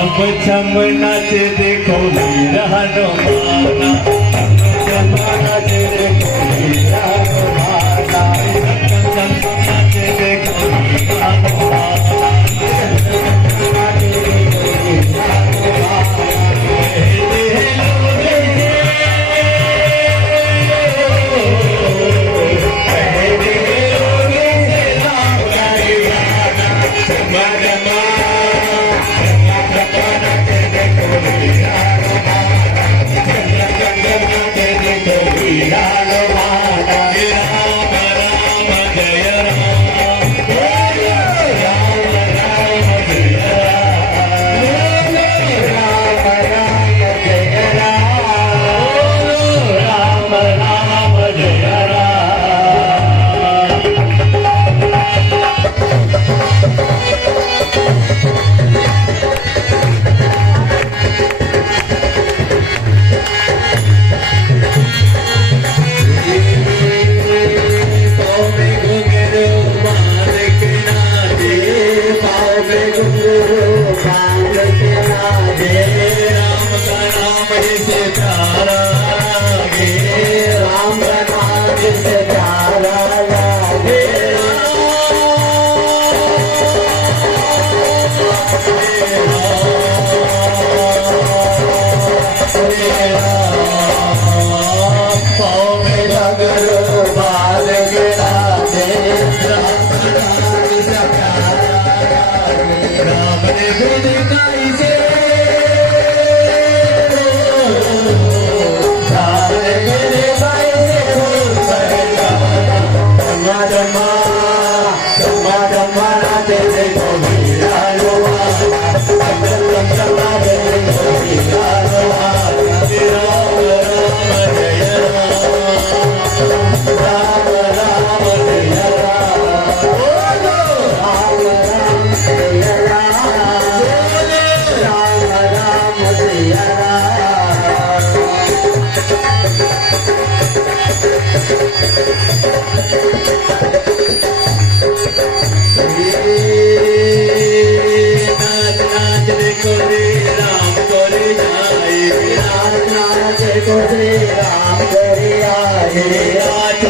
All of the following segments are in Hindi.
छम छम नाचे देखो वीर हनुमाना, छम छम नाचे देखो वीर हनुमाना, छम छम नाचे देखो वीर हनुमाना, नाचे देखो वीर हनुमाना।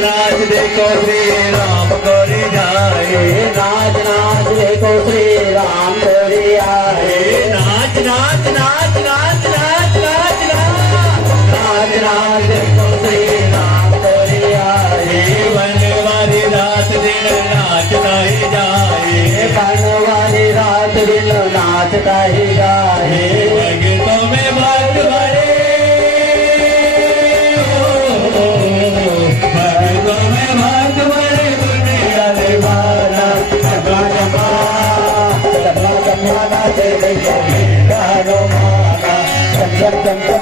नाच देखो श्री राम गोरी जाए, नाच नाच देखो श्री राम गोरी आए, नाच नाच नाच नाच नाच नाच नाच नाच देखो श्री राम गोरी आए। बनवारी रात दिन नाचता ही जाए, बनवारी रात दिन नाचता ही जाए। भक्तों में भक्त भरे,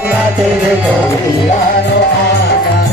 नाचे देखो वीर हनुमाना,